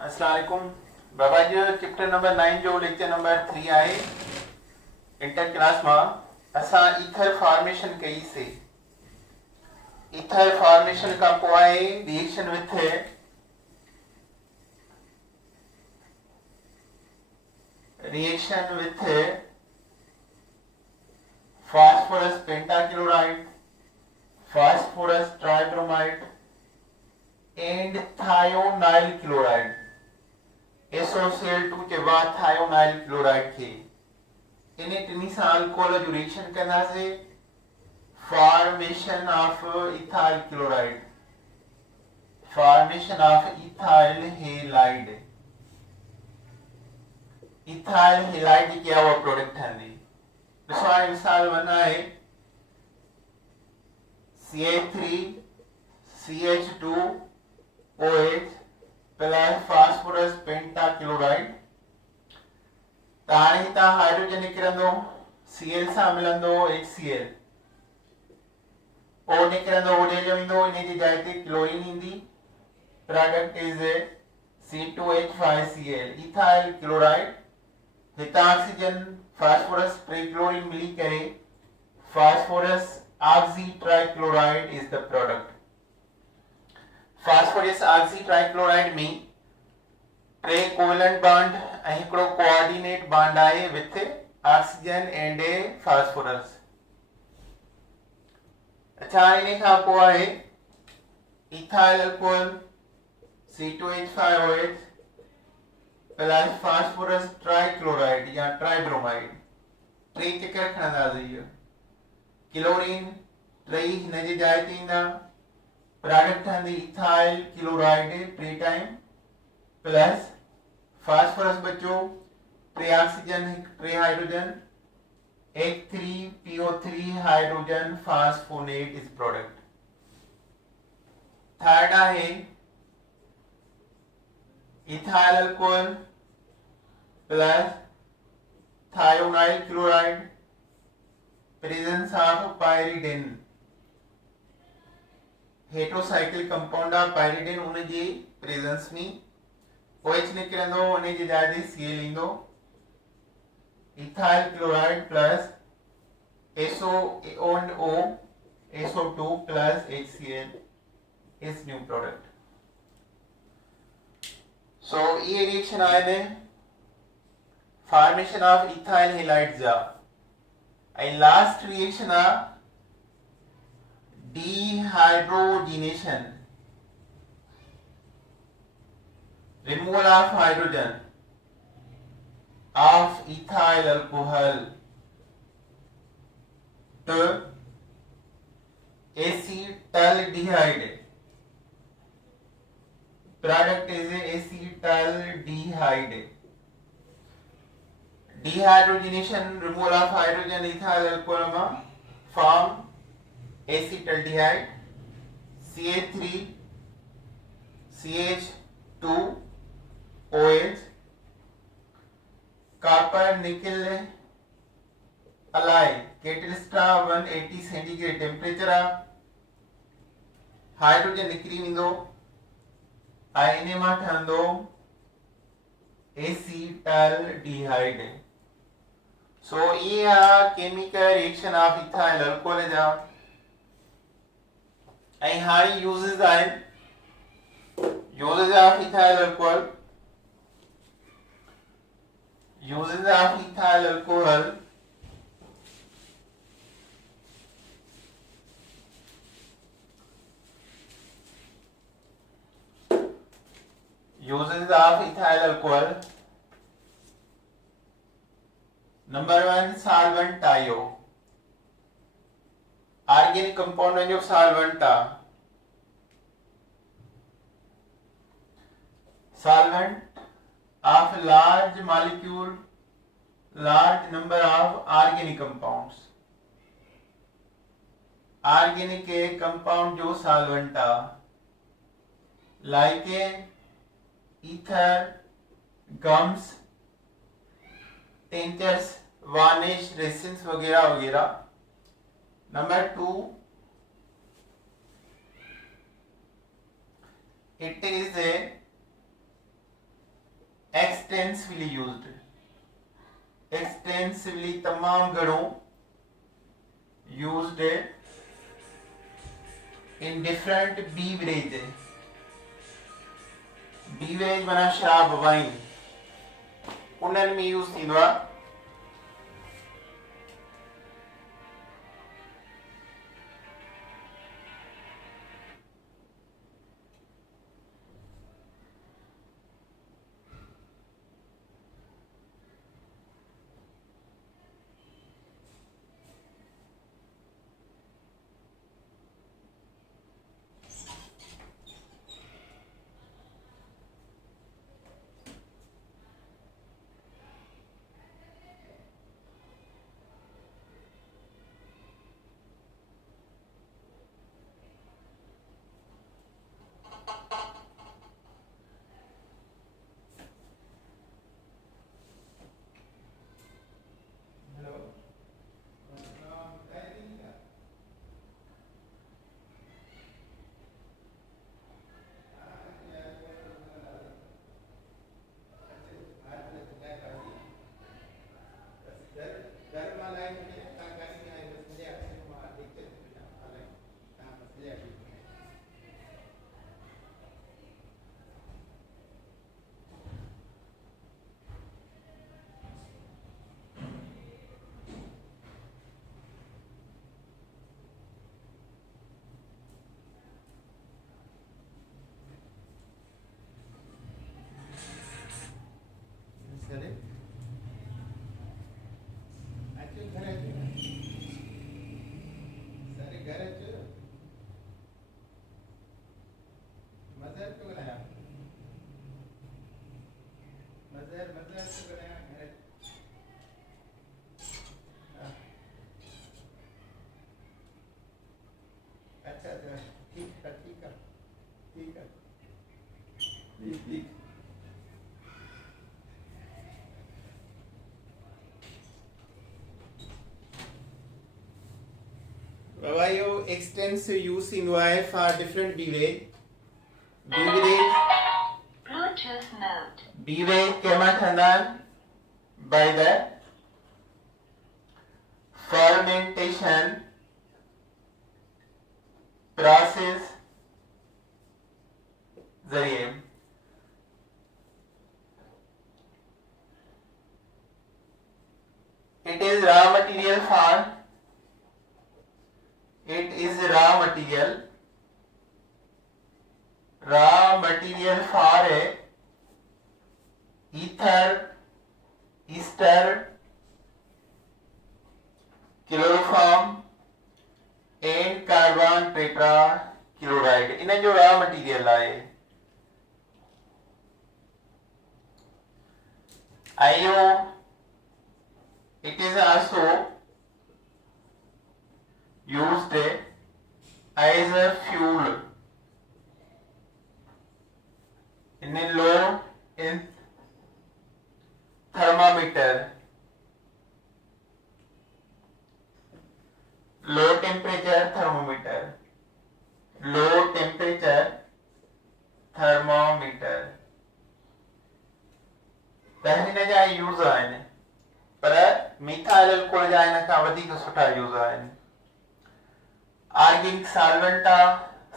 अस्सलाम वालेकुम बाबा जी। Chapter number 9 जो लेक्चर नंबर 3 आहे इंटर क्लास में असां ईथर फॉर्मेशन कई से। ईथर फॉर्मेशन का पोइ reaction with phosphorus pentachloride, phosphorus tribromide and thionyl chloride SOCl2 के बाद thionyl chloride खे इन्हें टिनी सां अल्कोहल जो रिएक्शन कंदासीं। Formation of ethyl chloride, formation of ethyl halide. Ethyl halide की क्या हुआ प्रोडक्ट ठहंदी। मिसाल वन है CH3CH2OH प्लस फास्फोरस पेंटाक्लोराइड। हाणे हितां हाइड्रोजन निकिरंदो, Cl सां मिलंदो HCl, O निकिरंदो, ओडे जो ईंदो, इन जी जाइ ते क्लोरीन ईंदी। Product is C2H5Cl ethyl chloride. हितां ऑक्सीजन फास्फोरस ट्राइक्लोरीन मिली करे phosphorus oxy trichloride is the product. Phosphorus oxy trichloride में टे कोवेलेंट बॉन्ड ऐं हिकिड़ो कोऑर्डिनेट बॉन्ड आहे विथ ऑक्सीजन एंड फास्फोरस। अच्छा, इन खां पोइ आहे ethyl alcohol C2H5OH plus phosphorus trichloride या ट्राइब्रोमाइड। टे चक्कर खणंदासीं। क्लोरीन टई हिन जी जाइ ते ईंदा, प्रोडक्ट ठहंदी इथाइल क्लोराइड टे टाइम प्लस फास्फोरस बचो, टे ऑक्सीजन टे hydrogen, H3PO3 hydrogen phosphonate is product. Third आहे ethyl alcohol plus thionyl chloride, presence of pyridine, heterocyclic compound of pyridine उन जी प्रेजेंस में OH निकिरंदो, उन जी जाइ ते Cl ईंदो। Ethyl chloride plus SOO SO2 plus HCl is new product. So ये रिएक्शन आए ने फॉर्मेशन ऑफ इथाइल हेलाइड जा। एंड लास्ट रिएक्शन आ dehydrogenation, removal of hydrogen of ethyl alcohol to acetaldehyde. Product is acetaldehyde. Dehydrogenation, removal of hydrogen ethyl alcohol form acetaldehyde, CH3 CH2OH copper nickel alloy catalyst 180 centigrade temperature आ। Hydrogen निकरी वेंदो ऐं इन मां ठहंदो acetaldehyde. So ये आ chemical reaction of ethyl alcohol जा। ऐं हाणे यूजेस आहिनि, uses of ethyl alcohol. Uses of ethyl alcohol, uses of ethyl alcohol. Number 1 solvent tio, organic component of solvent ta solvent of large molecule, large number of organic compounds। organic के compound जो solvent था like ether, gums, tinctures, varnish, resins वगैरह वगैरह। Number 2 it is a extensively तमाम घणो used in different beverage माना शराब wine उन्हनि में यूज़ थींदो आहे। Vavayo extensive use in YF for different beverage. Bluetooth mode. Beverage came out by the fermentation process जरिए it is raw material for ether, ester, chloroform and carbon tetrachloride इन जो raw material है IO it is also used as a fuel in a low in thermometer, low temperature thermometer. Tehreen जा use आहिनि पर methyl alcohol जा इन खां वधीक सुठा use आहिनि। Organic solvent आहे,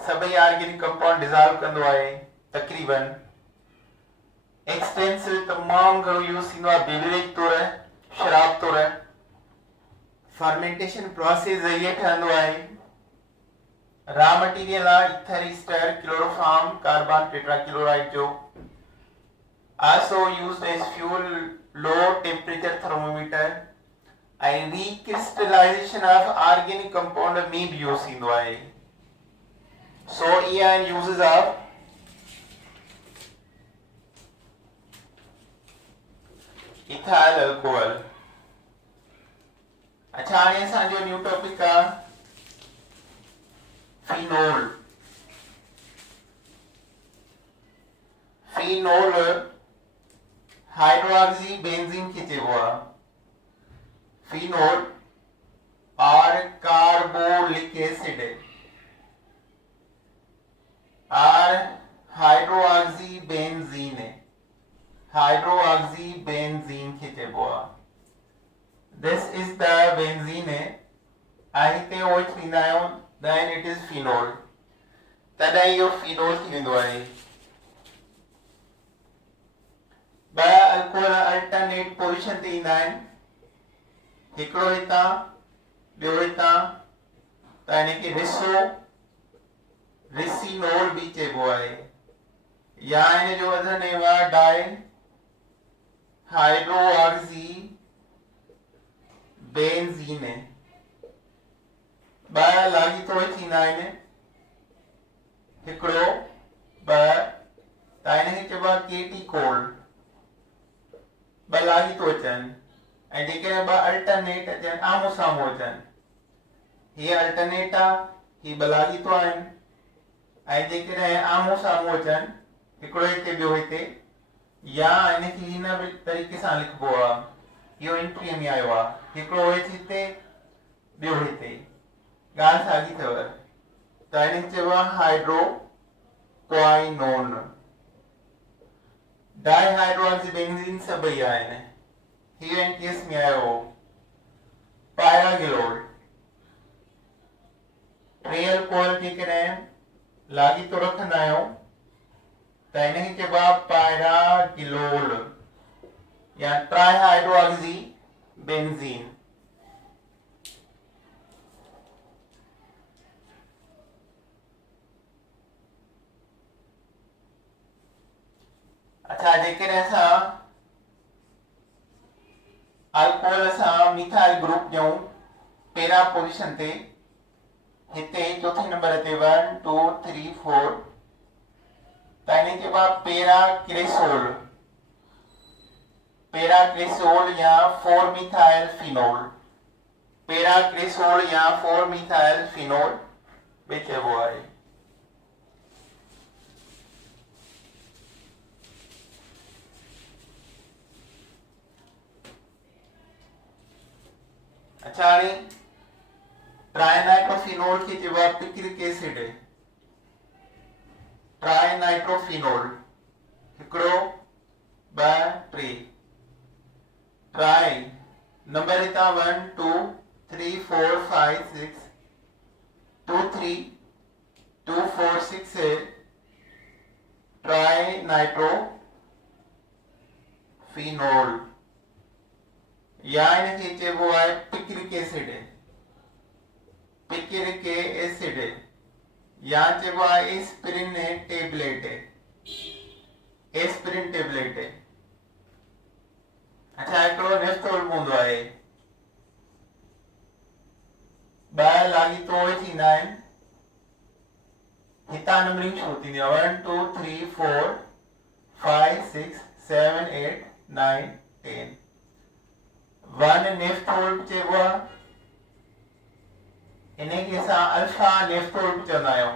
सभई ऑर्गेनिक कंपाउंड डिसॉल्व कंदो आहे तकरीबन। एक्सटेंसिव तमाम घणो यूज़ थींदो आहे बेवरेज तौर, शराब तौर। फर्मेंटेशन प्रोसेस ज़रिए ठहंदो आहे। रॉ मटेरियल आहे ether, Easter, chloroform, carbon tetrachloride जो। Also used as fuel, low temperature thermometer and recrystallization of organic compound may be used in the way. So here uses of ethyl alcohol. अच्छा हाणे असांजो new topic आहे phenol. Phenol hydroxy benzene के चइबो आहे। Phenol और carbolic acid और hydroxy benzene हाइड्रोऑक्सीबेंजीन खे चइबो आहे। दिस इज द बेंजीन ऐं हिते ओ एच ॾींदा आहियूं, देन इट इज फिनोल, तॾहिं इहो फिनोल थी वेंदो आहे। ॿ अल्कोहल अल्टरनेट पोजीशन ते ईंदा आहिनि, हिकिड़ो हितां ॿियो हितां, त हिनखे रिसिनोल बि चइबो आहे, या हिन जो वज़न नेम आहे डाई हाइड्रोऑक्सी बेंजीन। ॿ लाॻीतो थींदा आहिनि, हिकिड़ो ॿ, त हिनखे चइबो आहे केटीकोल, ॿ लाॻीतो अचनि, ऐं जेकॾहिं ॿ अल्टरनेट अचनि आम्हूं साम्हूं अचनि, हीअ अल्टरनेट आहे, हीअ ॿ लाॻीतो आहिनि, ऐं जेकॾहिं आम्हूं साम्हूं अचनि, हिकिड़ो हिते ॿियो हिते, या हिनखे हिन तरीक़े सां लिखिबो आहे, इहो एंट्रीअ में आयो आहे, हिकिड़ो हिते ॿियो हिते, ॻाल्हि साॻी अथव, त हिनखे चइबो आहे हाइड्रोक्वाइनोन। डाइहाइड्रोऑक्सीबेंजीन सभई आहिनि, हीअ एंटीएस में आयो पायरागिलोल। टे अल्कोहल जेकॾहिं लाॻीतो रखंदा आहियूं त हिनखे चइबो आहे पायरागिलोल या ट्राइहाइड्रोऑक्सीबेंजीन। अच्छा, जेकॾहिं असां अल्कोहल सां मिथाइल ग्रुप ॾियूं पहिरां पोजीशन ते, हिते चौथे नंबर ते 1 2 3 4, त हिनखे चइबो आहे पैराक्रेसोल, पैराक्रेसोल या 4 मिथाइल फिनोल, पैराक्रेसोल या 4 मिथाइल फिनोल बि चइबो आहे। अच्छा, हाणे ट्राइनाइट्रोफिनोल खे चइबो आहे पिक्रिक एसिड। ट्राइनाइट्रोफिनोल हिकिड़ो ॿ टे, ट्राई नंबर हितां 1 2 3 4 5 6 2 3 2 4 6 है, ट्राइनाइट्रोफिनोल, या इनखे चइबो आहे पिक्रिक एसिड, पिक्रिक एसिड, या चइबो आहे एस्पिरिन टेबलेट, एस्पिरिन टेबलेट। अच्छा, हिकिड़ो नेफ्थोल हूंदो आहे, ॿ लाॻीतो थींदा आहिनि, हितां नंबरिंग शुरू थींदी आहे 1 2 3 4 5 6 7 8 9 10। 1 नेफ्थोल चइबो आहे, इनखे असां अल्फा नेफ्थोल बि चवंदा आहियूं,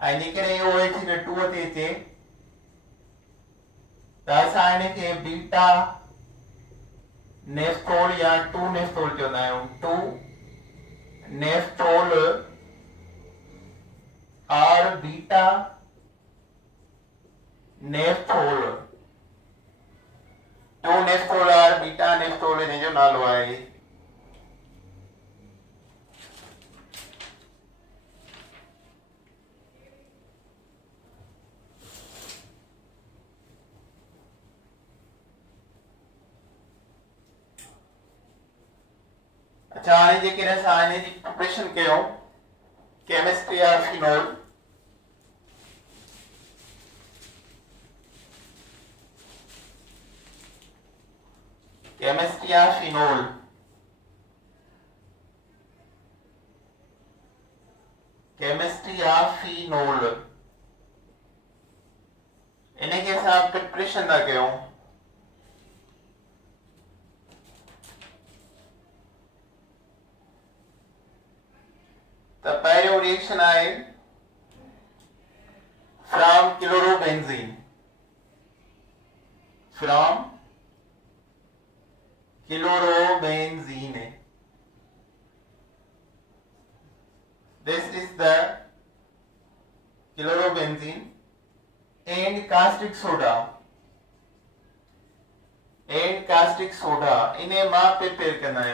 ऐं जेकॾहिं इहो OH हिन 2 ते अचे त असां हिनखे बीटा नेफ्थोल या 2 नेफ्थोल चवंदा आहियूं, 2 नेफ्थोल और बीटा नेफ्थोल, 2 नेफ्थोल और बीटा नेफ्थोल हिन जो नालो आहे। अच्छा, हाणे जेकॾहिं असां हिन जी प्रिपरेशन कयूं, chemistry of phenol, chemistry of phenol, chemistry of phenol, इनखे असां प्रिपरेशन था कयूं। त पहिरियों रिएक्शन आहे from chlorobenzene, from chlorobenzene, this is the chlorobenzene and caustic soda इन्हें मां प्रिपेयर करना है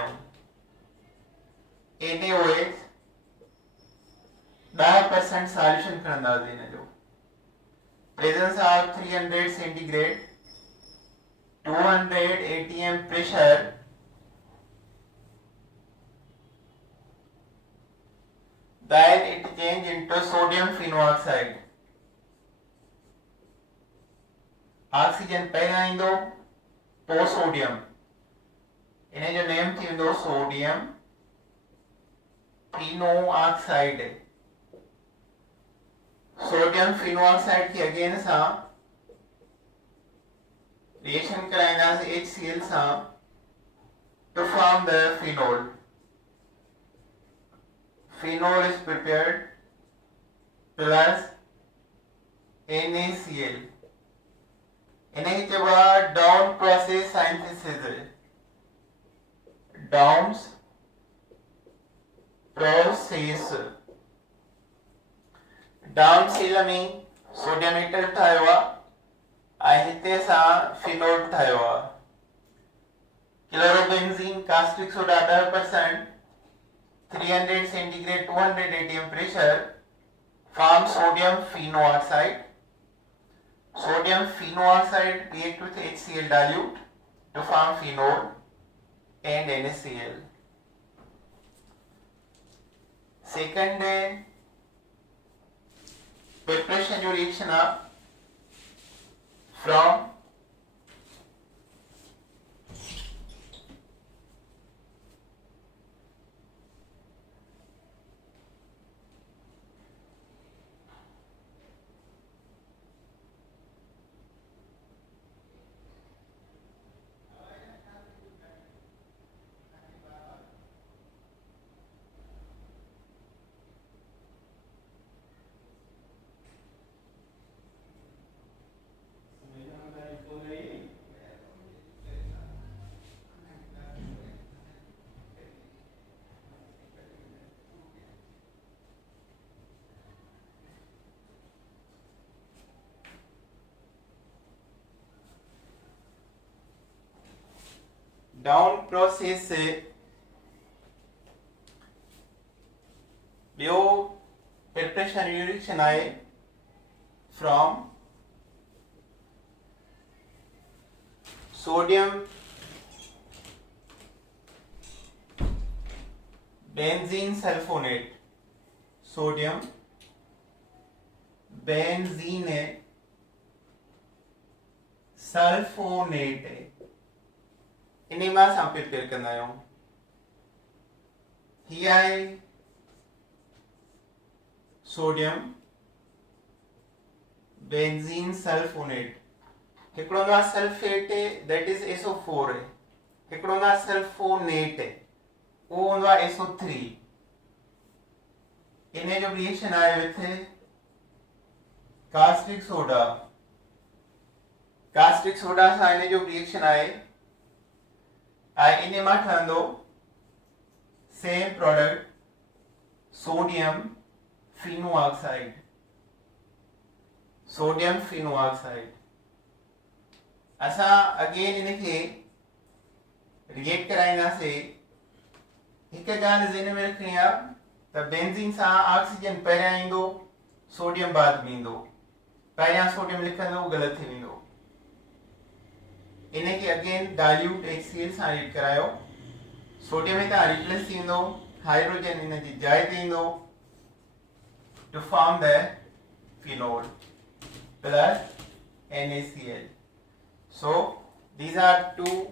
NaOH 10% सॉल्यूशन खणंदा हिन जो presence of 300 centigrade 200 atm pressure then it change into sodium phenoxide oxygen पहला ईंदो पोइ सोडियम इन जो नेम थी वेंदो सोडियम फिनोऑक्साइड सोडियम फिनोऑक्साइड की अगेन सां रिएक्शन कराईंदासीं HCl सां to form the phenol. Phenol is prepared plus NaCl. इन्हें चइबो आहे down process synthesis Downs process down cell में सोडियम एटम ठाहियो आहे ऐं हिते सां फिनोल ठाहियो आहे chlorobenzene caustic soda 10% 300 centigrade 200 atm pressure form sodium phenoxide. Sodium phenoxide react with HCl dilute to form phenol and NaCl. Second preparation reaction from down process से ॿियो प्रिपरेशन रिएक्शन आहे from sodium benzene sulphonate sodium benzene sulphonate इन्हीं मां सां prepare कंदा आहियूं ही आहे sodium benzene sulphonate हिकिड़ो हूंदो आहे सल्फेट दैट इज SO4 हिकिड़ो हूंदो आहे सल्फोनेट उहो हूंदो आहे SO3 इन जो रिएक्शन आहे विथ कास्टिक सोडा सां इन जो रिएक्शन आहे इन मां ठहंदो सेम प्रोडक्ट सोडियम फिनोऑक्साइड असां अगेन इनखे रिएक्ट कराईंदासीं हिकु ॻाल्हि ज़हन में रखणी आहे त बेंजीन सां ऑक्सीजन पहिरियां ईंदो सोडियम बाद में ईंदो पहिरियां सोडियम लिखंदो ग़लति थी वेंदो इनखे अगेन डाइल्यूट HCl सां रिएक्ट करायो सोडियम हितां रिप्लेस थी वेंदो हाइड्रोजन इन जी जाइ ते ईंदो to form the phenol plus NaCl. So these are two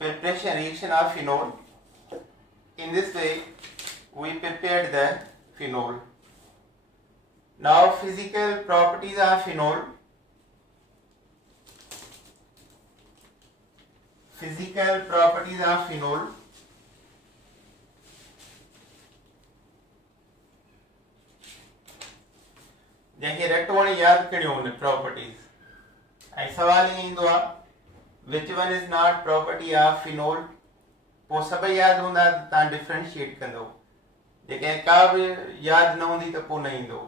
preparation reaction of phenol. In this way we prepared the phenol. Now physical properties of phenol. Physical properties of phenol. जंहिंखे रटवण यादि करियो उन properties ऐं सवाल ईअं ईंदो आहे which one is not property of phenol पोइ सभई यादि हूंदा त तव्हां डिफ्रेंशिएट कंदो जेके का बि यादि न हूंदी त पोइ न ईंदो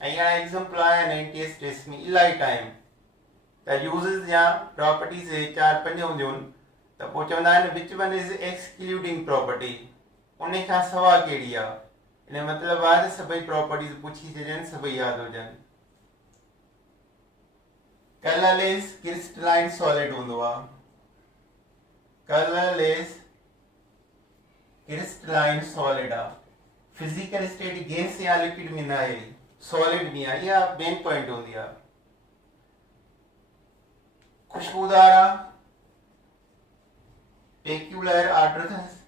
अहिड़ा एग्जाम्पल आहिनि NTS टेस्ट में इलाही टाइम त यूज़िस या प्रॉपर्टीज़ 4-5 हूंदियूं आहिनि त पोइ चवंदा आहिनि which one is excluding property, उन खां सवा कहिड़ी आहे। इन मतिलबु आहे त सभई प्रॉपर्टीज़ पुछी छॾनि, सभई यादि हुजनि। कलरलेस क्रिस्टलाइन सॉलिड हूंदो आहे, कलरलेस क्रिस्टलाइन सॉलिड आहे, फिजिकल स्टेट गैस या लिक्विड में न आहे, सॉलिड में आहे, इहा मेन पॉइंट हूंदी आहे। खुशबूदार आहे, पेक्यूलर ऑर्डर अथसि,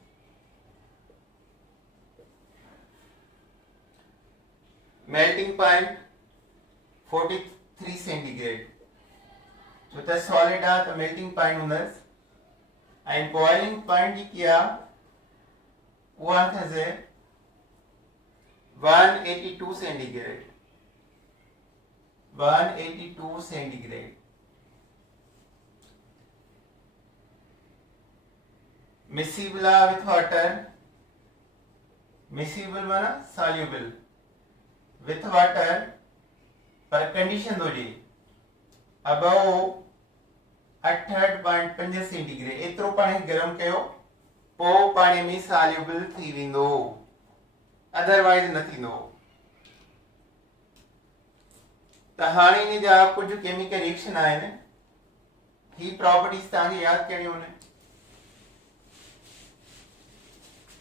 मेल्टिंग पॉइंट 43 सेंटीग्रेड, छो त सॉलिड आहे त मेल्टिंग पॉइंट हूंदसि। ऐं बॉइलिंग पॉइंट जेकी आहे उहा अथसि 182 सेंटीग्रेड, 182 सेंटीग्रेड। मिसिबल आहे विथ वाटर, मिसिबल माना सॉल्यूबल विथ वाटर, पर कंडीशन हुजे अबव 68.5 सेंटीग्रेड, एतिरो पाणी गरम कयो पोइ पाणी में सॉल्यूबल थी वेंदो, अदरवाइज न थींदो। त हाणे इन जा कुझु केमिकल रिएक्शन आहिनि, ही प्रॉपर्टीज तव्हांखे यादि करणियूं आहिनि।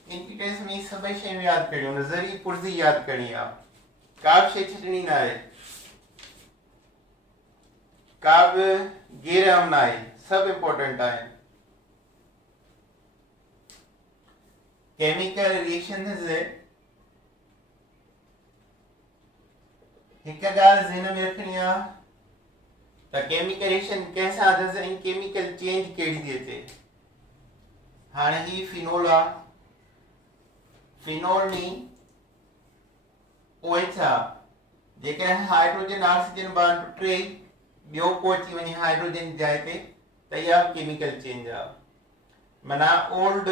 इनकी टेस्ट में सभई शयूं यादि करणियूं आहिनि, ज़री पुर्ज़ी यादि करणी आहे, का बि शइ छॾणी न आहे, का बि गेरम न आहे, सभु इंपॉर्टेंट आहिनि। केमिकल रिएक्शन हिकु ॻाल्हि ज़हन में रखणी आहे त केमिकल रिएक्शन कंहिंसां अथसि ऐं केमिकल चेंज कहिड़ी थी अचे। हाणे ही फिनोल आहे, फिनोल में OH आहे, जेकॾहिं हाइड्रोजन ऑक्सीजन बॉन्ड टुटे ॿियो को अची वञे हाइड्रोजन जी जाइ ते त इहा केमिकल चेंज आहे, माना ओल्ड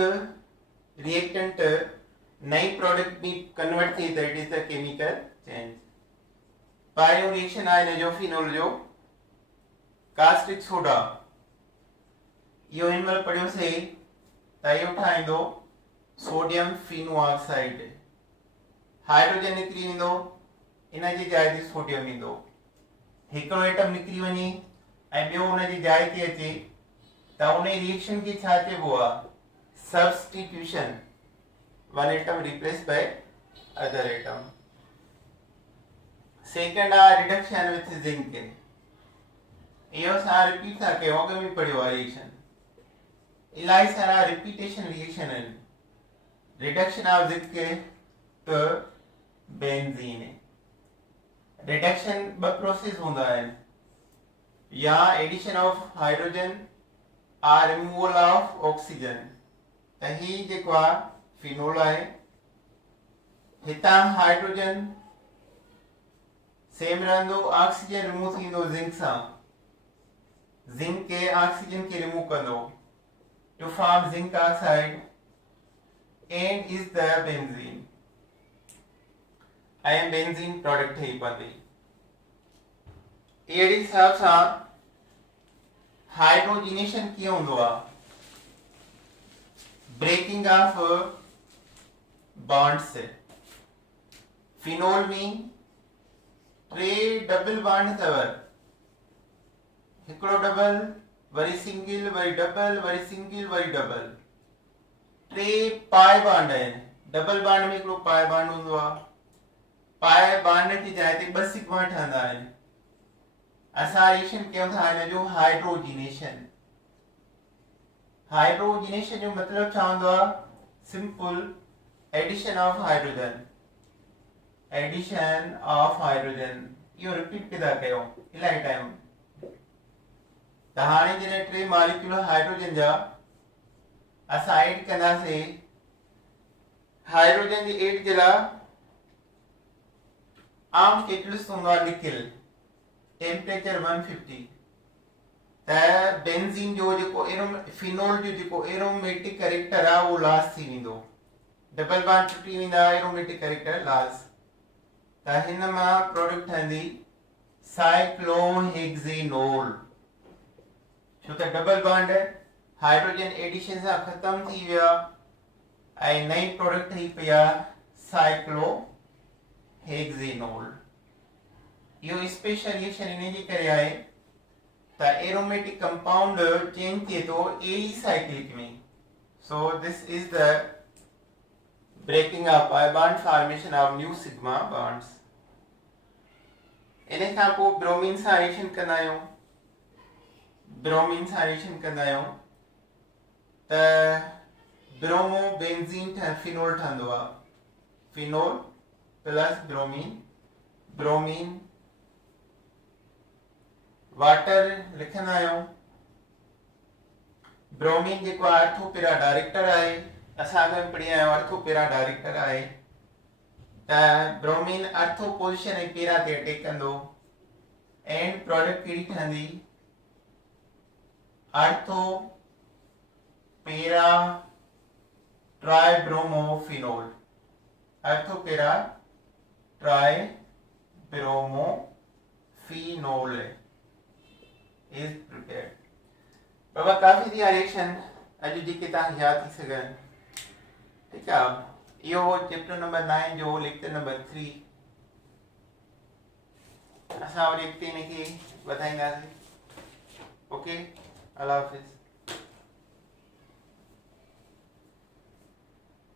रिएक्टेंट नई प्रोडक्ट में कन्वर्ट थी त it is the chemical change. पहिरियों रिएक्शन आहे हिन जो फिनोल जो, कास्टिक सोडा, इहो हिन महिल पढ़ियोसीं त इहो ठाहींदो सोडियम फिनोऑक्साइड, हाइड्रोजन निकिरी वेंदो, इन जी जाइ ते सोडियम ईंदो, हिकिड़ो एटम निकिरी वञे ऐं ॿियो उन जी जाइ ते अचे त उन रिएक्शन खे छा चइबो आहे, substitution, one atom replace by other atom. Second आहे रिडक्शन विथ जिंक, इहो असां रिपीट था कयूं, अॻु में पढ़ियो आहे रिएक्शन, इलाही सारा रिपीटेशन रिएक्शन आहिनि। Reduction of zinc to benzene, reduction ॿ प्रोसेस हूंदा आहिनि, या एडिशन ऑफ हाइड्रोजन और रिमूवल ऑफ ऑक्सीजन। त ही जेको आहे फिनोल आहे, हितां हाइड्रोजन सेम रहंदो, ऑक्सीजन रिमूव थींदो जिंक सां, जिंक के ऑक्सीजन के रिमूव कंदो to form zinc oxide and is the benzene, ऐं बेंजीन प्रोडक्ट ठही पवंदी। अहिड़े हिसाब सां हाइड्रोजिनेशन कीअं हूंदो आहे, ब्रेकिंग ऑफ बॉन्ड्स। फिनोल में 3 डबल बॉन्ड अथव, हिकिड़ो double worry single worry double worry single worry double, 3 पाए बॉन्ड आहिनि, डबल बॉन्ड में हिकिड़ो पाए बॉन्ड हूंदो आहे, पाए बॉन्ड जी जाइ ते 2 सिग्मा ठहंदा आहिनि। असां रिएक्शन कयूं था हिन जो हाइड्रोजिनेशन। हाइड्रोजिनेशन जो मतिलबु छा हूंदो आहे, simple addition of hydrogen, addition of hydrogen, इहो रिपीट पिया कयूं इलाही टाइम। त हाणे जॾहिं 3 मॉलिक्यूल हाइड्रोजन जा असां ऐड कंदासीं, हाइड्रोजन जी ऐड जे लाइ आम कैटलिस्ट हूंदो आहे निकिल, टेम्परेचर 150, त बेंजीन जो जेको फिनोल जो जेको एरोमेटिक कैरेक्टर आहे उहो लॉस थी वेंदो, डबल बॉन्ड टुटी वेंदा, एरोमेटिक कैरेक्टर लॉस। त हिन मां प्रोडक्ट ठहंदी साइक्लोहेक्सेनोल। छो त डबल बॉन्ड हाइड्रोजन एडिशन सां खत्म थी विया ऐं नई प्रोडक्ट ठही पई आहे साइक्लोहेक्सेनोल। इहो स्पेशल रिएक्शन इन जे करे आहे त एरोमेटिक कंपाउंड चेंज थिए थो एलिसाइक्लिक में। So this is the breaking up by bond formation of new sigma bonds। इन खां पोइ ब्रोमीन सां रिएक्शन कंदा आहियूं। ब्रोमीन सां रिएक्शन कंदा आहियूं त ब्रोमो बेंजीन फिनोल ठहंदो आहे। Phenol plus bromine, bromine water लिखंदा आहियूं। ब्रोमीन जेको आहे अर्थोपेरा डायरेक्टर आहे। असां अॻु में पढ़ी आहियूं अर्थोपेरा डायरेक्टर आहे त ब्रोमीन अर्थो पोजीशन ऐं पेरा ते अटैक कंदो। एंड प्रोडक्ट कहिड़ी ठहंदी अर्थोपेरा ट्राइब्रोमोफिनोल। अर्थोपेरा ट्राइब्रोमोफिनोल इज प्रिपेयर्ड। बाबा काफ़ी थी रिएक्शन अॼु जेके तव्हां यादि थी सघनि। ठीक है, यो चैप्टर नंबर 9 जो लेक्चर नंबर 3 असां वरी अॻिते हिनखे वधाईंदासीं। ओके, अल्लाह हाफ़िज़।